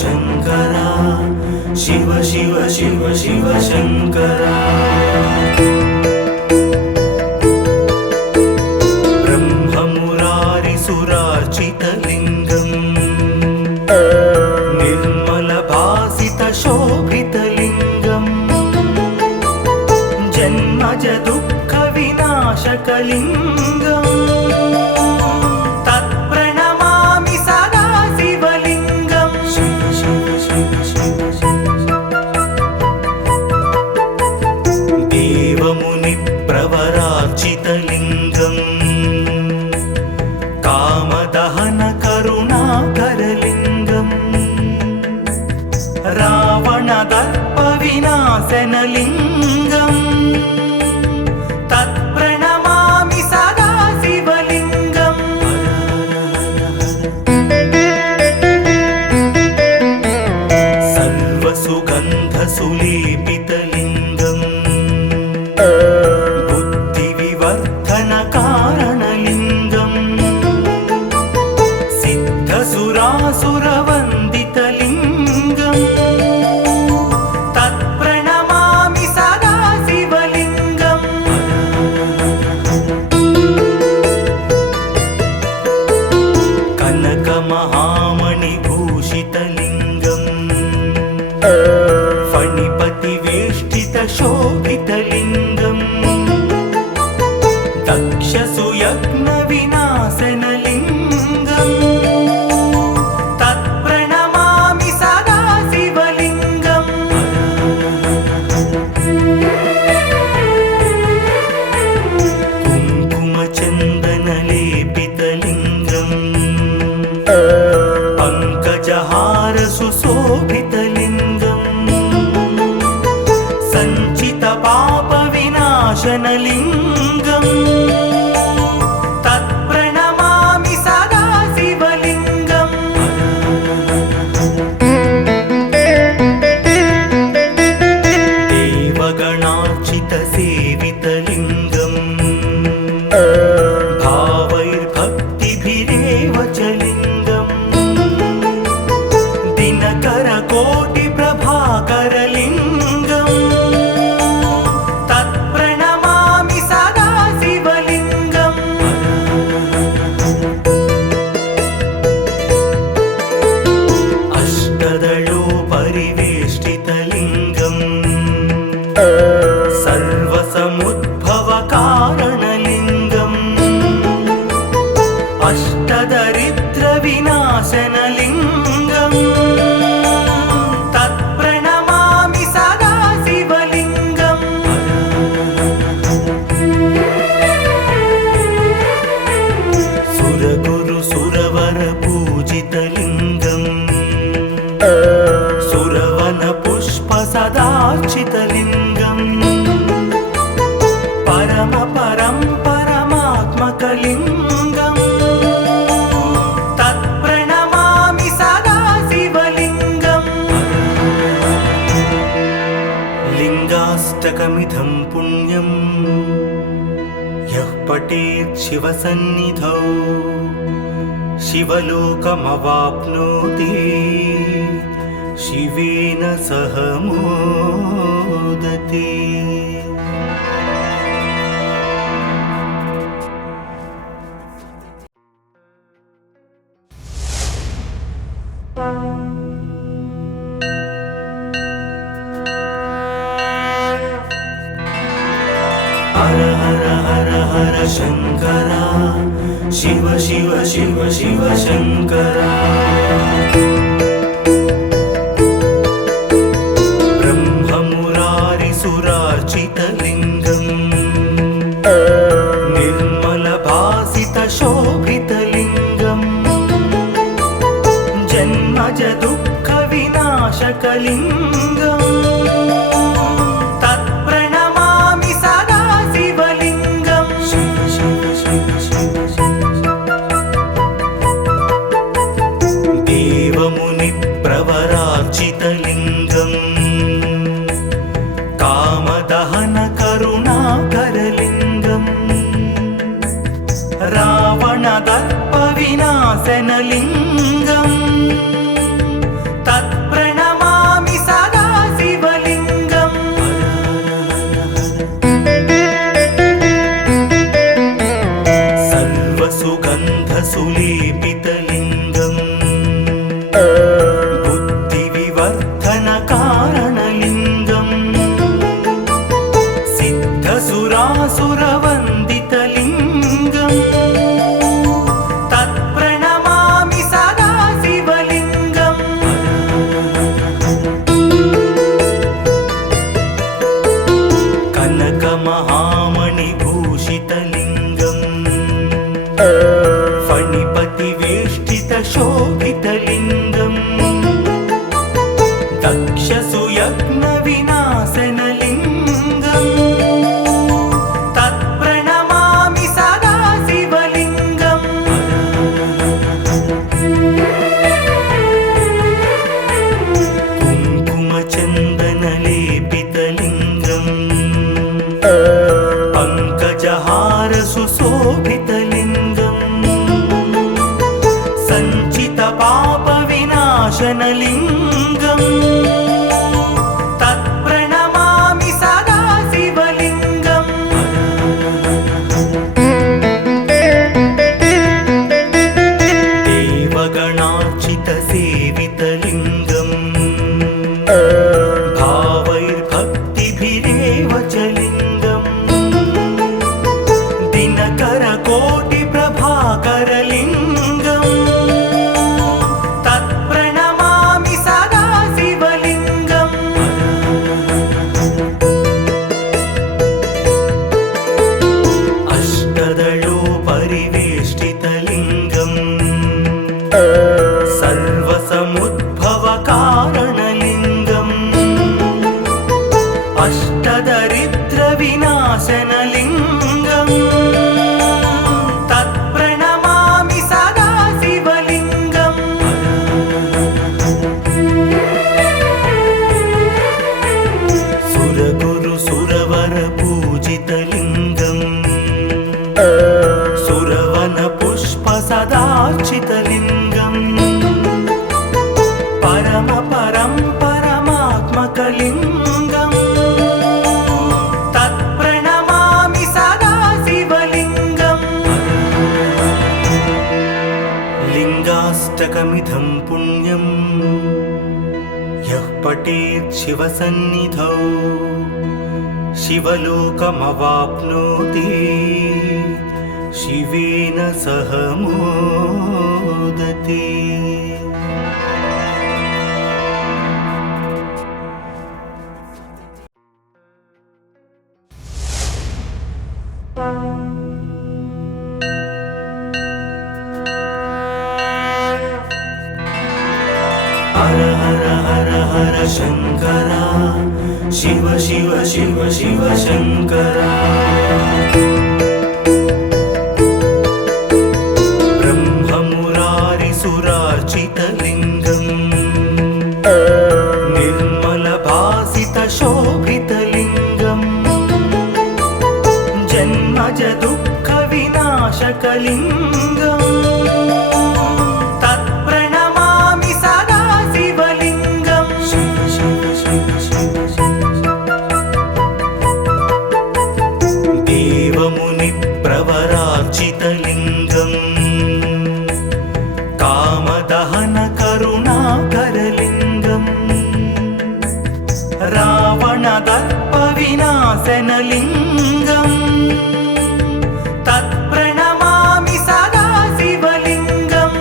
शङ्करा शिव शिव शिव शिव शङ्करा ब्रह्ममुरारिसुरार्चितलिङ्गम् निर्मलभासितशोभितलिङ्गम् जन्मज दुःखविनाशकलिङ्गम् तत्प्रणमामि सदा शिवलिङ्गम् देवमुनिप्रवरार्चितलिङ्गम् कामदहनकरुणाकरलिङ्गम् रावणदर्पविनाशनलिङ्गम् तत्प्रणमामि सदा शिवलिङ्गम् सर्वसुगन्धसुलेपितलिङ्गम् बुद्धिविवर्धनकारणलिङ्गम् सिद्धसुरासुरवन्दितलिङ्गम् तत्प्रणमामि सदा शिवलिङ्गम् कनकमहामणिभूषितलिङ्गम् फणिपतिवेष्टितशोभितलिङ्गम् दक्षसुयज्ञविनाशनलिङ्गम् तत्प्रणमामि सदा शिवलिङ्गम् कुङ्कुमचन्दनलेपितलिङ्गम् पङ्कजहारसुशोभितलिङ्गम् सञ्चितपापविनाशनलिङ्गम् तत्प्रणमामि सदा शिवलिङ्गम् देवगणार्चितसेवितलिङ्गम् भावैर्भक्तिभिरेव च लिङ्गम् दिनकरकोटिप्रभाकरलिङ्गम् तत्प्रणमामि सदा शिवलिङ्गम् अष्टदलोपरिवेष्टितलिङ्गम् सर्वसमुद्भवकारणलिङ्गम् अष्टदरिद्रविनाशनलिङ्गम् तत्प्रणमामि सदा शिवलिङ्गम् सुरगुरुसुरवरपूजितलिङ्गम् सुरवनपुष्पसदार्चितलिङ्गम् परमात्मकलिङ्गम् तत्प्रणमामि सदा शिवलिङ्गम् लिङ्गाष्टकमिदं पुण्यम् यः पठेत् शिवसन्निधौ शिवलोकमवाप्नोति शिवेन सह मोदते। हर हर हर हर शङ्करा शिव शिव शिव शिव शङ्करा ब्रह्ममुरारिसुरार्चितलिङ्गम् निर्मलभासितशोभितलिङ्गम् जन्मज दुःखविनाशकलिङ्गम् तत्प्रणमामि सदा शिवलिङ्गम् शिव शिव शिव शिव कारणलिङ्गम् सिद्धसुरासुरवन्दितलिङ्गम् तत्प्रणमामि सदा शिवलिङ्गम् कनकमहामणिभूषितलिङ्गम् फणिपतिवेष्टितशोभितलिङ्गम् दक्षसुयज्ञविनाशनलिङ्गम् तत्प्रणमामि सदा शिवलिङ्गम् कुङ्कुमचन्दनलेपितलिङ्गम् पङ्कजहारसुशोभितलिङ्गम् सञ्चितपापविनाशनलिङ्गम् तत्प्रणमामि सदा शिवलिङ्गम् देवगणार्चितसेवितलिङ्गम् भावैर्भक्तिभिरेव च लिङ्गम् दिनकरकोटिप्रभाकरलिङ्गम् तत्प्रणमामि सदा शिवलिङ्गम् अष्टदलोपरिवेष्टितलिङ्गम् सर्वसमुद्भवकारणलिङ्गम् अष्टदरिद्रविनाशनलिङ्गम् तत्प्रणमामि सदा शिवलिङ्गम् सुरगुरुसुरवरपूजितलिङ्गम् सुरवनपुष्पसदार्चितलिङ्गम् परमात्मकलिङ्गम् तत्प्रणमामि सदा शिवलिङ्गम् लिङ्गाष्टकमिदं पुण्यं यः पठेत् शिवसन्निधौ शिवलोकमवाप्नोति शिवेन सह मोदते। हर हर हर हर शङ्करा शिव शिव शिव शिव शङ्करा ब्रह्ममुरारिसुरार्चितलिङ्गम् निर्मलभासितशोभितलिङ्गम् जन्मजदुःखविनाशकलिङ्गम् तत्प्रणमामि सदा शिवलिङ्गम् शिव शिव शिव शिव देवमुनिप्रवरार्चितलिङ्गम् कामदहनकरुणाकरलिङ्गम् रावणदर्पविनाशनलिङ्गम् तत्प्रणमामि सदा शिवलिङ्गम्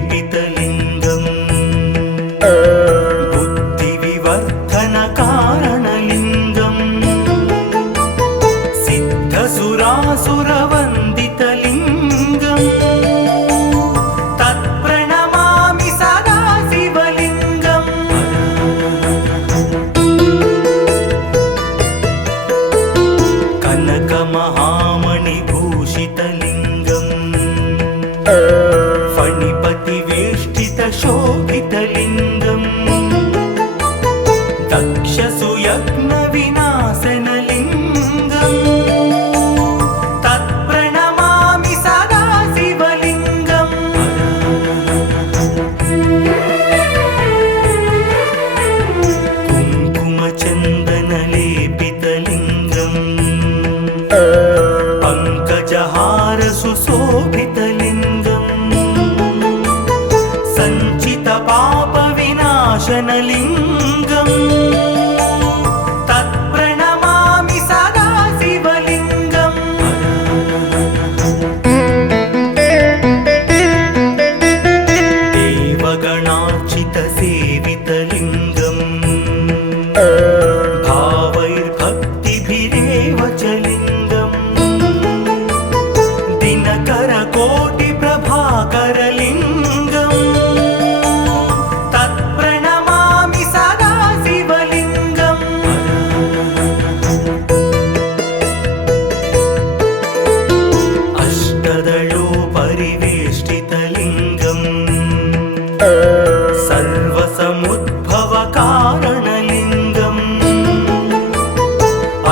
सर्वसुगन्धसुलेपितलिङ्गम् बुद्धिविवर्धनकारणलिङ्गम् सिद्धसुरासुरवन्दितलिङ्गम् तत्प्रणमामि सदा शिवलिङ्गम् कनकमहामणिभूषितलिङ्गम् फणिपतिवेष्टितशोभितलिङ्गम् दक्षसुयज्ञविनाशनलिङ्गम् तत्प्रणमामि सदा शिवलिङ्गम् कुङ्कुमचन्दनलेपितलिङ्गम् पङ्कजहारसुशोभितलिङ्गम् शोभितलिङ्गम् सञ्चितपापविनाशनलिङ्गम् तत्प्रणमामि सदा शिवलिङ्गम् देवगणार्चितसेवितलिङ्गम् भावैर्भक्तिभिरेव च लिङ्गम् दिनकरकोटिप्रभाकरलिङ्गम् तत्प्रणमामि सदा शिवलिङ्गम् अष्टदलोपरिवेष्टितलिङ्गम् सर्वसमुद्भवकारणलिङ्गम्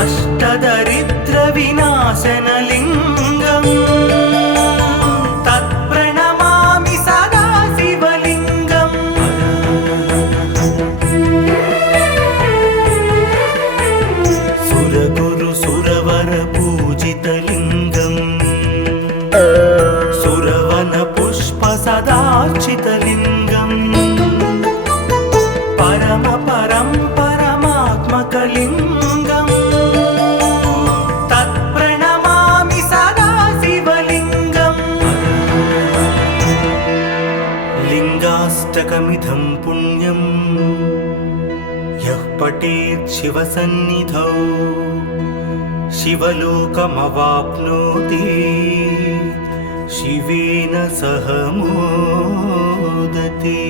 अष्टदरिद्रविनाशनलिङ्गम् तत्प्रणमामि सदा शिवलिङ्गम् सुरगुरुसुरवरपूजितलिङ्गम् सुरवनपुष्पसदार्चितलिङ्गम् परमात्मकलिङ्गम् तत्प्रणमामि सदा शिवलिङ्गम् लिङ्गाष्टकमिदं पुण्यं यः पठेत् शिवसन्निधौ शिवलोकमवाप्नोति शिवेन सह मोदते।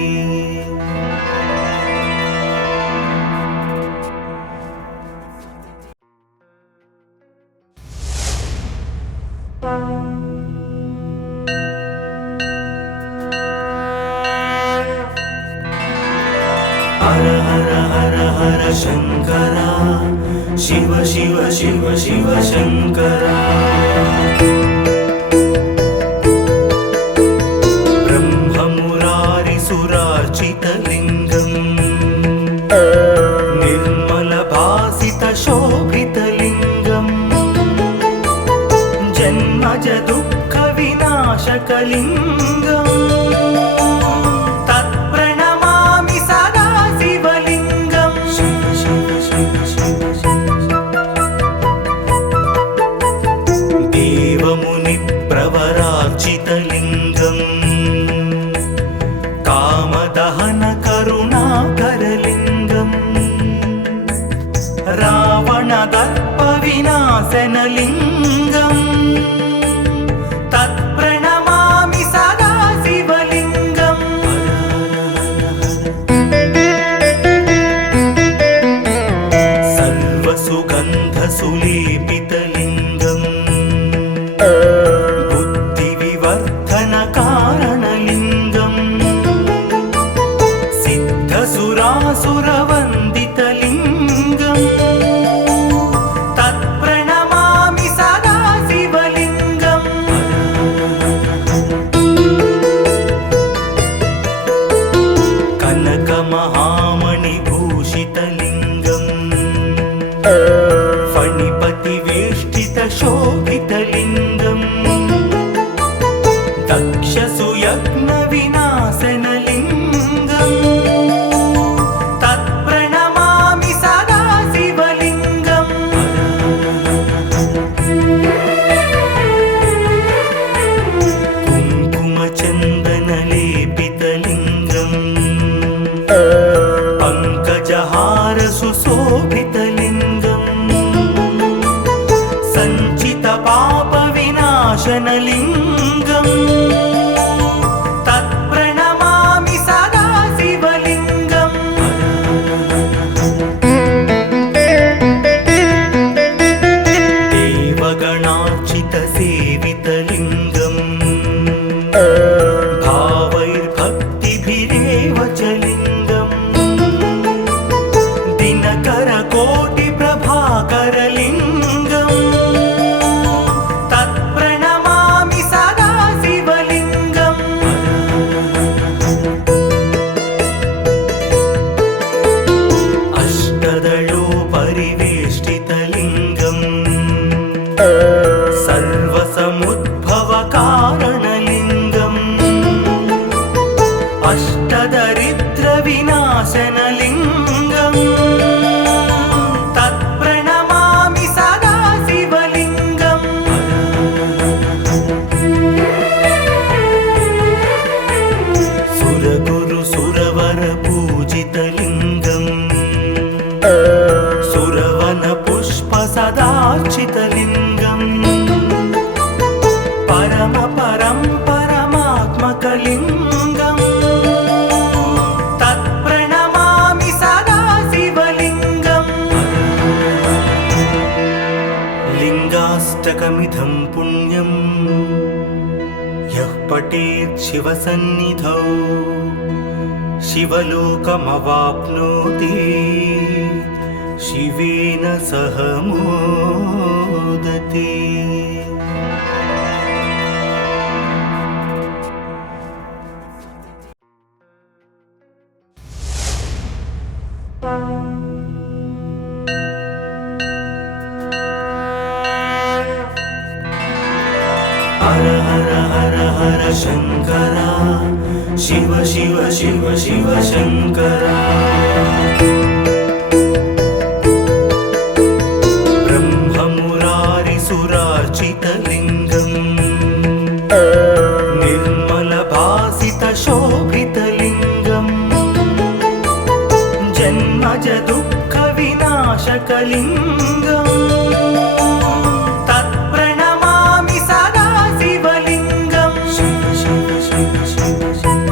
हर हर हर हर शंकरा शिव शिव शिव शिव शंकरा ब्रह्ममुरारिसुरार्चितलिङ्गम् निर्मलभासितशोभितलिङ्गम् जन्मजदुःखविनाशकलिङ्गम् तत्प्रणमामि सदा शिवलिङ्गम् शिव शिव शिव शिव देवमुनिप्रवरार्चितलिङ्गम् कामदहनकरुणाकरलिङ्गम् रावणदर्पविनाशनलिङ्गम् तत्प्रणमामि सदा शिवलिङ्गम् सर्वसुगन्धसुलेपितलिङ्गम् बुद्धिविवर्धनकारणलिङ्गम् सिद्धसुरासुरवन्दितलिङ्गम् तत्प्रणमामि सदा शिवलिङ्गम् कनकमहामणिभूषितलिङ्गम् फणिपतिवेष्टितशोभितलिङ्गम् दक्षसुयज्ञविनाशनलिङ्गम् तत्प्रणमामि सदा शिवलिङ्गम् कुङ्कुमचन्दनलेपितलिङ्गम् पङ्कजहारसुशोभितलिङ्गम् सञ्चितपापविनाशनलिङ्गम् तत्प्रणमामि सदा शिवलिङ्गम् देवगणार्चितसेवितलिङ्गम् भावैर्भक्तिभिरेव च लिङ्गम् दिनकरकोटिप्रभाकरलिङ्गम् तत्प्रणमामि सदा शिवलिङ्गम् अष्टदलोपरिवेष्टितलिङ्गम् सर्वसमुद्भवकारणलिङ्गम् परमात्मकलिङ्गम् तत्प्रणमामि सदा शिवलिङ्गम् लिङ्गाष्टकमिदं पुण्यं यः पठेत् शिवसन्निधौ शिवलोकमवाप्नोति शिवेन सह मोदते। हर हर हर हर शंकरा शिव शिव शिव शिव शंकरा ब्रह्ममुरारिसुरार्चितलिङ्गम् निर्मलभासितशोभितलिङ्गम् जन्मज दुःखविनाशकलिङ्गम् तत्प्रणमामि सदा शिवलिङ्गम् शिव शिव शिव शिव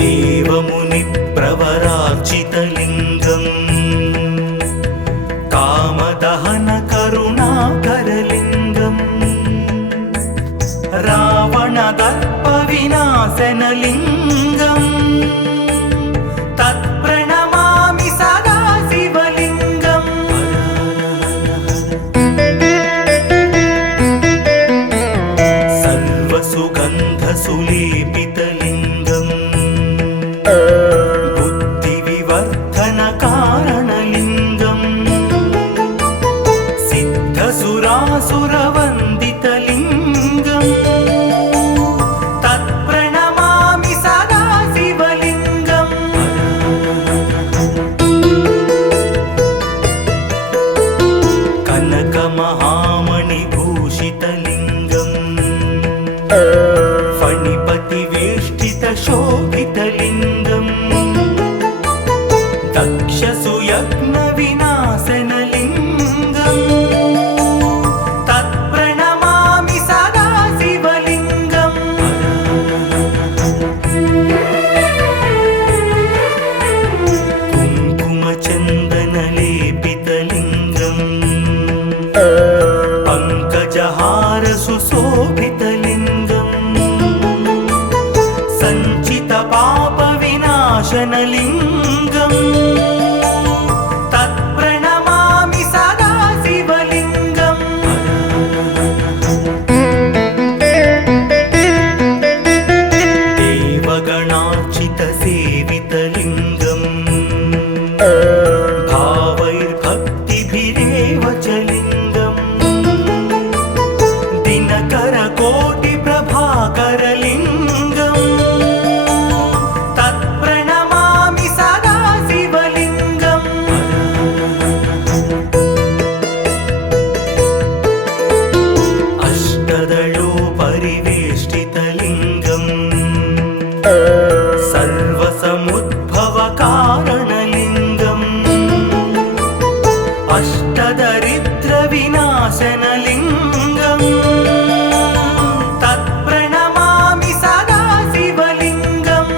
देवमुनिप्रवरार्चितलिङ्गम् कामदहन करुणाकरलिङ्गम् रावणदर्पविनाशनलिङ्गम् तत्प्रणमामि सदा शिवलिङ्गम् सर्वसुगन्धसुलेपितलिङ्गम् बुद्धिविवर्धनकारणलिङ्गम् सिद्धसुरासुरवन्दितलिङ्गम् तत्प्रणमामि सदा शिवलिङ्गम् कनकमहामणिभूषितलिङ्गम् फणिपतिवेष्टितशोभितलिङ्गम् दक्षसुयज्ञविनाशनलिङ्गम् तत्प्रणमामि सदा शिवलिङ्गम् कुङ्कुमचन्दनलेपितलिङ्गम् पङ्कजहारसुशोभितलिङ्गम् सञ्चितपापविनाशनलिङ्गम् तत्प्रणमामि सदा शिवलिङ्गम् देवगणार्चितसेवितलिङ्गम् भावैर्भक्तिभिरेव च लिङ्गम् दिनकरकोटिप्रभाकरलिङ्गम् तत्प्रणमामि सदा शिवलिङ्गम् अष्टदलोपरिवेष्टितलिङ्गम् सर्वसमुद्भवकारणलिङ्गम् अष्टदरिद्रविनाशनलिङ्गम् तत्प्रणमामि सदा शिवलिङ्गम्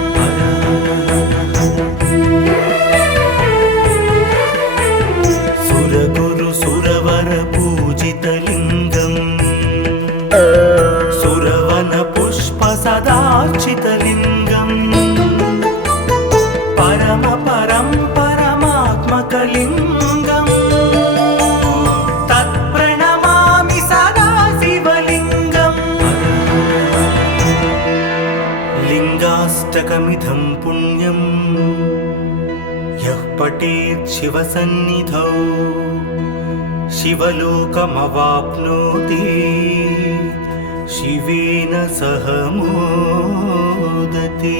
सुरगुरुसुरवरपूजितलिङ्गम् सुरवनपुष्पसदार्चितलिङ्गम् परमात्मकलिङ्गम् तत्प्रणमामि सदा शिवलिङ्गम् लिङ्गाष्टकमिदं पुण्यं यः पठेत् शिवसन्निधौ शिवलोकमवाप्नोति शिवेन सह मोदते।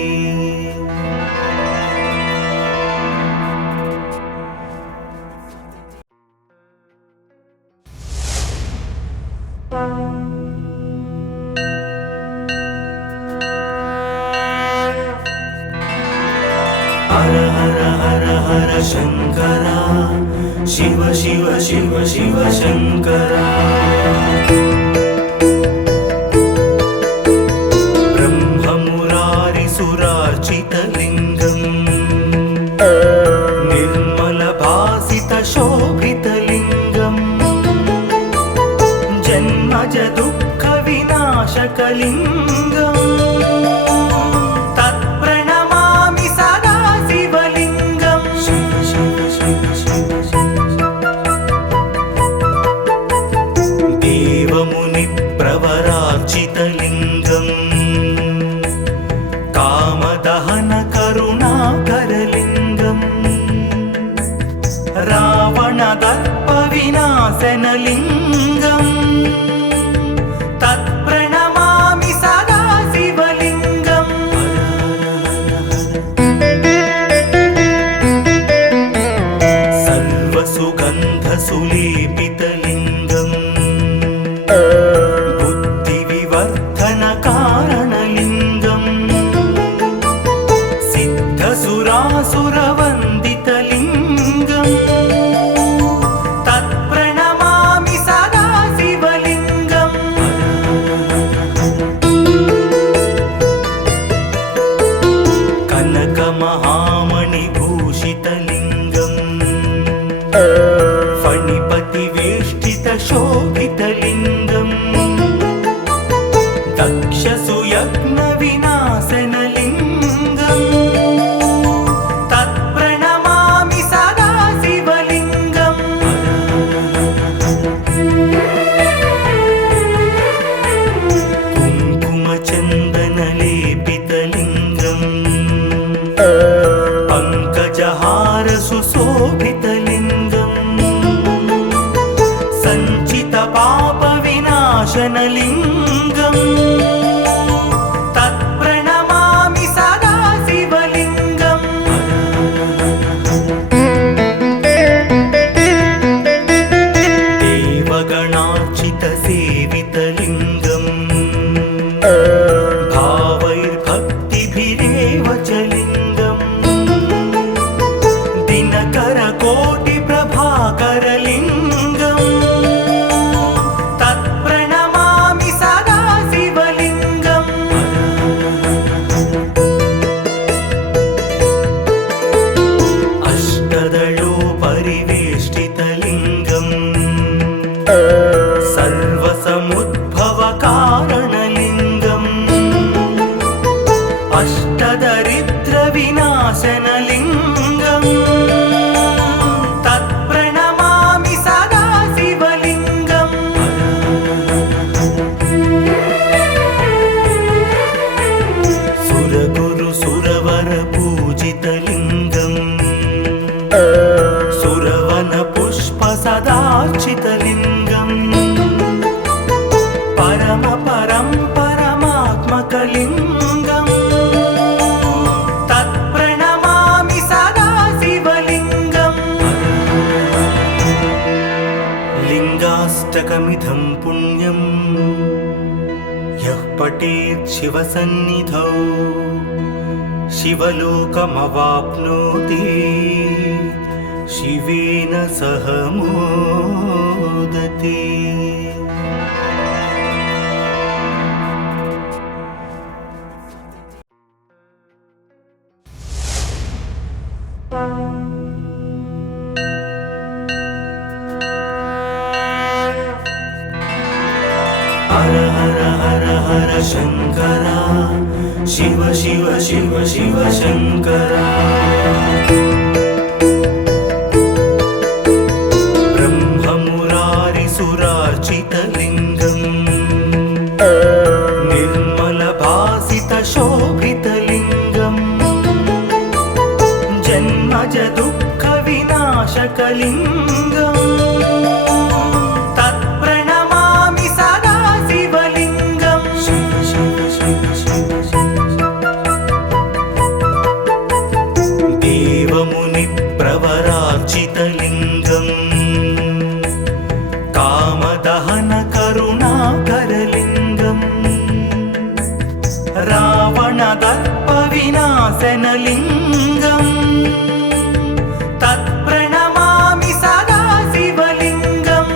हर हर हर हर शंकरा शिव शिव शिव शिव शंकरा शिवलिङ्गम् तत्प्रणमामि सदा शिवलिङ्गम् शिव शिव शिव शिव देवमुनिप्रवरार्चितलिङ्गम् कामदहन करुणाकरलिङ्गम् रावणदर्पविनाशनलिङ्गम् तत्प्रणमामि सदा शिवलिङ्गम् सर्वसुगन्धसुलेपितलिङ्गम् बुद्धिविवर्धनकारणलिङ्गम् सिद्धसुरासुरवन्दितलिङ्गम् तत्प्रणमामि सदा शिवलिङ्गम् कनकमहामणिभूषितलिङ्गम् फणिपतिवेष्टितशोभितलिङ्गम् दक्षसुयज्ञविनाशनलिङ्गम् तत्प्रणमामि सदा शिवलिङ्गम् कुङ्कुमचन्दनलेपितलिङ्गम् पङ्कजहारसुशोभितलिङ्गम् सञ्चितपापविनाशनलिङ्गम् तत्प्रणमामि सदा शिवलिङ्गम् देवगणार्चितसेवितलिङ्गम् भावैर्भक्तिभिरेव च लिङ्गम् दिनकरकोटिप्रभाकरलिङ्गम् तत्प्रणमामि सदा शिवलिङ्गम् अष्टदलोपरिवेष्टितलिङ्गम् सर्वसमुद्भवकारणलिङ्गम् अष्टदरिद्रविनाशनलिङ्गम् तत्प्रणमामि सदा शिवलिङ्गम् सुरगुरुसुरवरपूजितलिङ्गम् सुरवनपुष्पसदार्चितलिङ्गम् परमात्मकलिङ्गम् तत्प्रणमामि सदा शिवलिङ्गम् लिङ्गाष्टकमिदं पुण्यं यः पठेत् शिवसन्निधौ शिवलोकमवाप्नोति शिवेन सह मोदते। हर हर हर हर शङ्करा शिव शिव शिव शिव शङ्करा ब्रह्ममुरारिसुरार्चितलिङ्गम् निर्मलभासितशोभितलिङ्गम् जन्मजदुःखविनाशकलिङ्गम् तत्प्रणमामि सदा शिवलिङ्गम् शिव शिव शिव शिव देवमुनिप्रवरार्चितलिङ्गम् कामदहन करुणाकरलिङ्गम् रावणदर्पविनाशनलिङ्गम् तत्प्रणमामि सदा शिवलिङ्गम्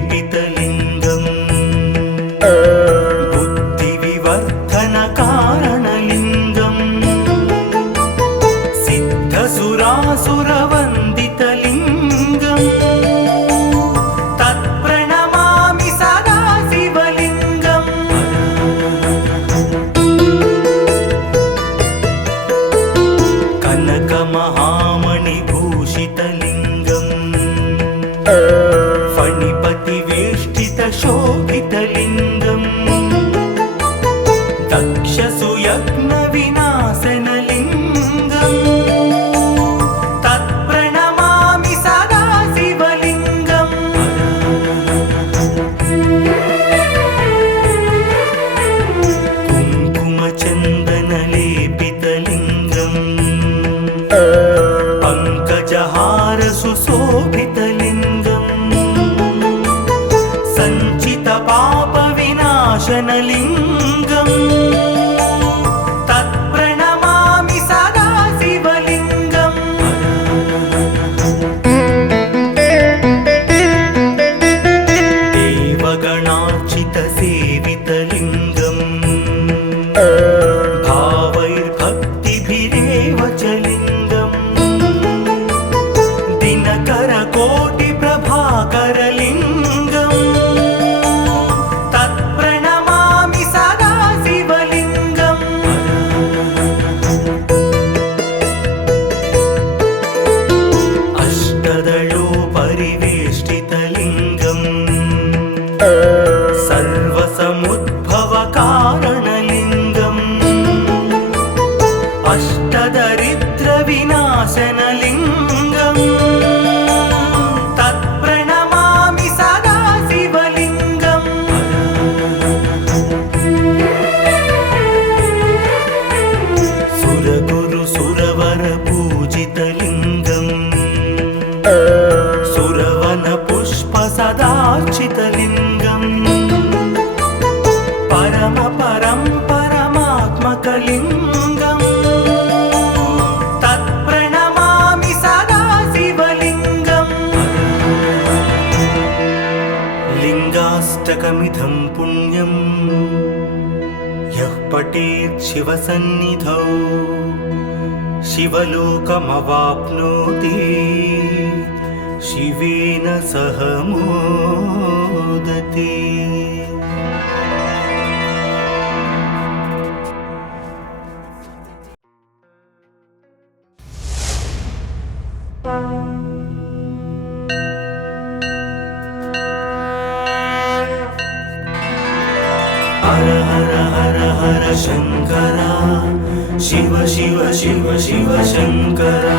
सर्वसुगन्धसुलेपितलिङ्गम् बुद्धिविवर्धनकारणलिङ्गम् सिद्धसुरासुरवन्दितलिङ्गम् पङ्कजहार सुशोभितलिङ्गम् सञ्चितपापविनाशनलिङ्गम् तत्प्रणमामि सदा शिवलिङ्गम् देवगणार्चितसेवितलिङ्गम् भावैर्भक्तिभिरेव च लिङ्गम् दिनकरकोटिप्रभाकरलिङ्गम् तत्प्रणमामि सदा शिवलिङ्गम् अष्टदलोपरिवेष्टितलिङ्गम् सर्वसमुद्भवकारणलिङ्गम् अष्टदरिद्रविनाशनलिङ्गम् तत्प्रणमामि सदा शिवलिङ्गम् सुरगुरुसुरवरपूजितलिङ्गम् सुरवनपुष्पसदार्चितलिङ्गम् परमात्मकलिङ्गम् तत्प्रणमामि सदा शिवलिङ्गम् लिङ्गाष्टकमिदं पुण्यं यः पठेत् शिवसन्निधौ शिवलोकमवाप्नोति शिवेन सह मोदते। हर हर हर हर शङ्करा शिव शिव शिव शिव शङ्करा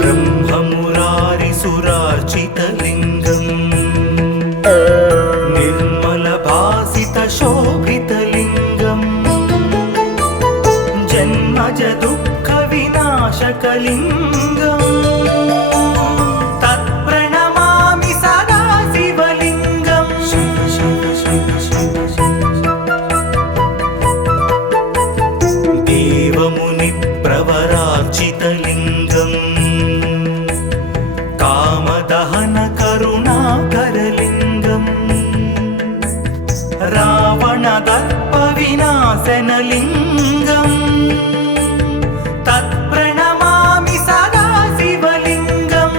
ब्रह्ममुरारिसुरार्चितलिङ्गम् निर्मलभासितशोभितलिङ्गम् जन्मजदुःखविनाशकलिङ्गम् तत्प्रणमामि सदा शिवलिङ्गम् शिव शिव शिव शिव देवमुनिप्रवरार्चितलिङ्गम् कामदहनकरुणाकरलिङ्गम् रावणदर्पविनाशनलिङ्गम् तत्प्रणमामि सदा शिवलिङ्गम्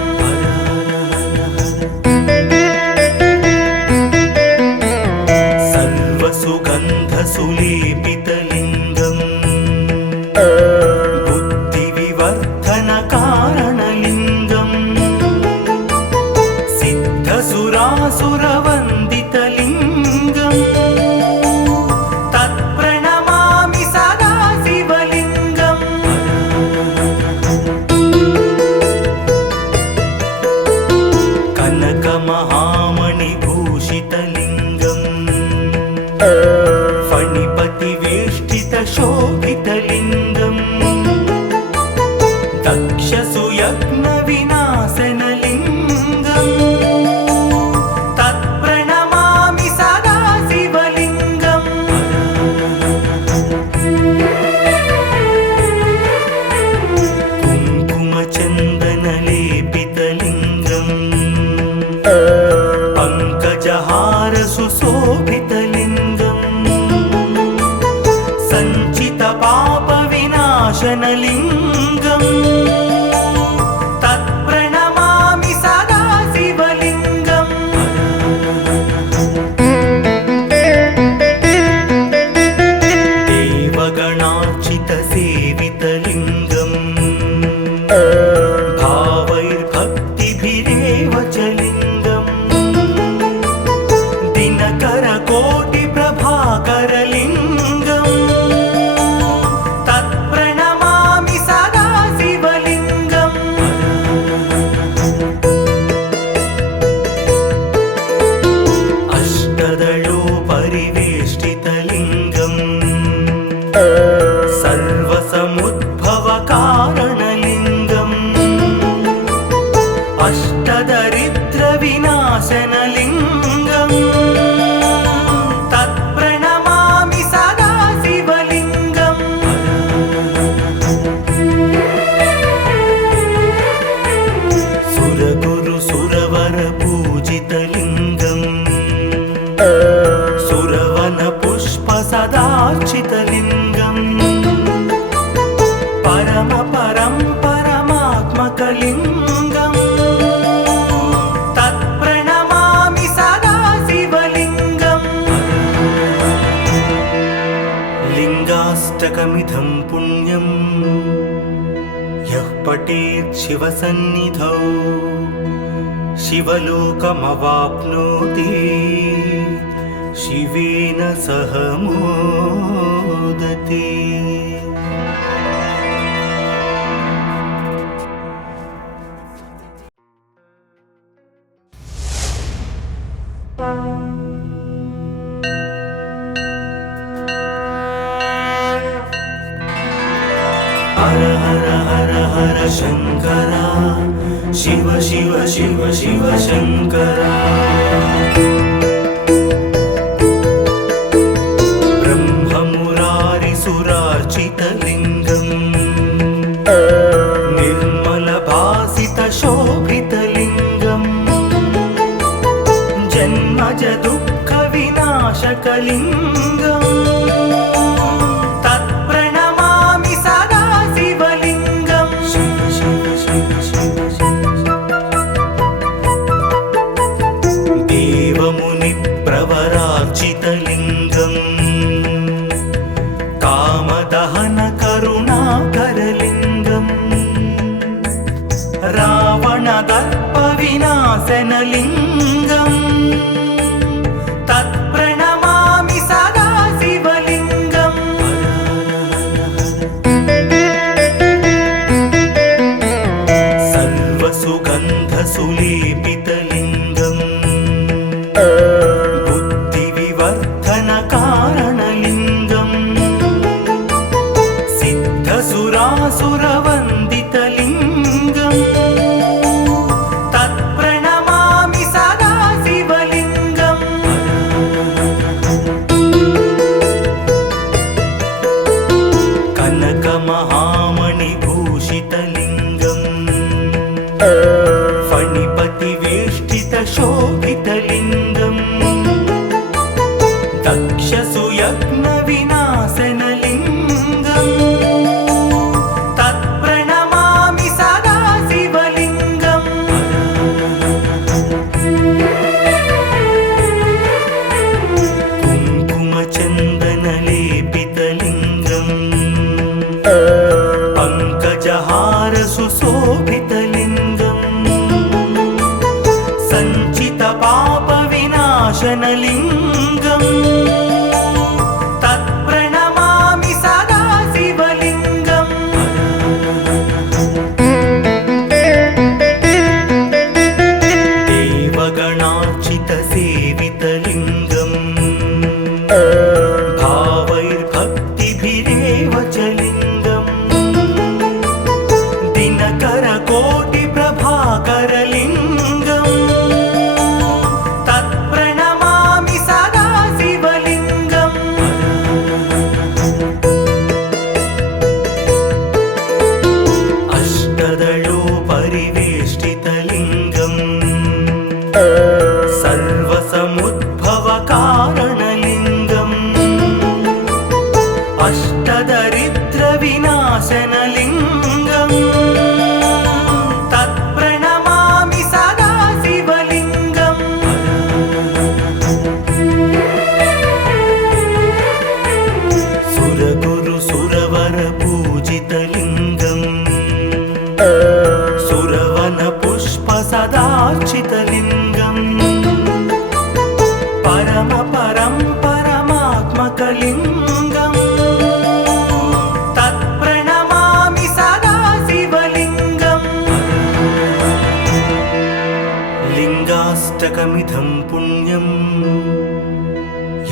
सर्वसुगन्धसुलेपितलिङ्गम् बुद्धिविवर्धनकारणलिङ्गम् सिद्धसुरासुरवन्दितलिङ्गम् तत्प्रणमामि सदा शिवलिङ्गम् कनकमहामणिभूषितलिङ्गम् फणिपतिवेष्टितशोभितलिङ्गम् दक्षसुयज्ञविनाशनलिङ्गम् तत्प्रणमामि सदा शिवलिङ्गम् कुङ्कुमचन्दनलेपितलिङ्गम् पङ्कजहार सुशोभितलिङ्गम् सञ्चितपापविनाशनलिङ्गम् तत्प्रणमामि सदा शिवलिङ्गम् देवगणार्चितसेवितलिङ्गम् भावैर्भक्तिभिरेव च लिङ्गम् दिनकरकोटिप्रभाकरलिङ्गम् तत्प्रणमामि सदा शिवलिङ्गम् यः पठेत् शिवसन्निधौ शिवलोकमवाप्नोति शिवेन सह मोदते। हर हर हर हर शंकरा, शिव शिव शिव शिव शंकरा। ब्रह्ममुरारिसुरार्चितलिङ्गम् निर्मलभासितशोभितलिङ्गम् जन्मज दुःखविनाशकलिङ्गम् तत्प्रणमामि सदा शिवलिङ्गम्। शिव शिव शिव शिव देवमुनिप्रवरार्चितलिङ्गम् कामदहन करुणाकरलिङ्गम् रावणदर्पविनाशनलिङ्गम् तत्प्रणमामि सदा शिवलिङ्गम्। सर्वसुगन्धसुलेपितलिङ्गम् बुद्धिविवर्धनकारणलिङ्गम् सिद्धसुरासुरवन्दितलिङ्गम् तत्प्रणमामि सदा शिवलिङ्गम्। कनकमहामणिभूषितलिङ्गम् फणिपतिवेष्टितशोभितलिङ्गम् दक्षसुयज्ञविनाशनलिङ्गम् तत्प्रणमामि सदा शिवलिङ्गम्। कुङ्कुमचन्दनलेपितलिङ्गम् पङ्कजहारसुशोभितलिङ्गम् सञ्चितपापविनाशनलिङ्गम् तत्प्रणमामि सदा शिवलिङ्गम्। देवगणार्चितसेवितलिङ्गम् भावैर्भक्तिभिरेव च लिङ्गम् दिनकरकोटिप्रभाकरलिङ्गम् तत्प्रणमामि सदा शिवलिङ्गम्। अष्टदलोपरिवेष्टितलिङ्गम् सर्वसमुद्भवकारणलिङ्गम् अष्टदरिद्रविनाशनलिङ्गम् तत्प्रणमामि सदा शिवलिङ्गम्। सुरगुरुसुरवरपूजितलिङ्गम् सुरवनपुष्पसदार्चितलिङ्गम् परमात्मकलिङ्गम् तत्प्रणमामि सदा शिवलिङ्गम्। लिङ्गाष्टकमिदं पुण्यं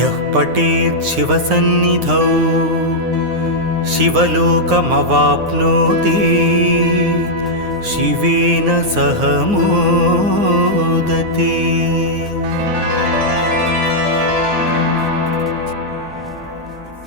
यः पठेत् शिवसन्निधौ शिवलोकमवाप्नोति शिवेन सह मोदते।